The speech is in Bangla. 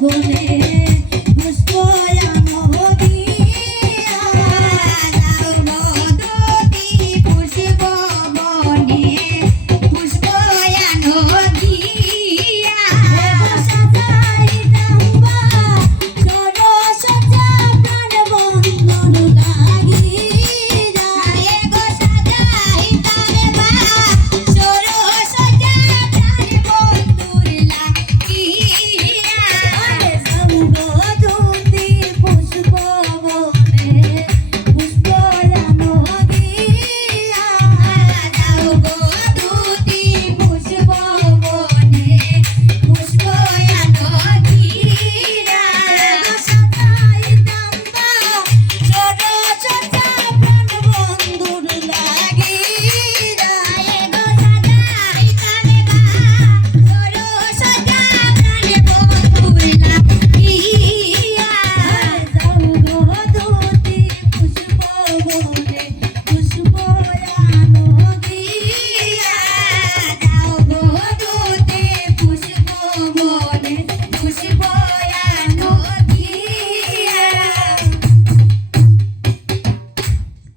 ভুবনে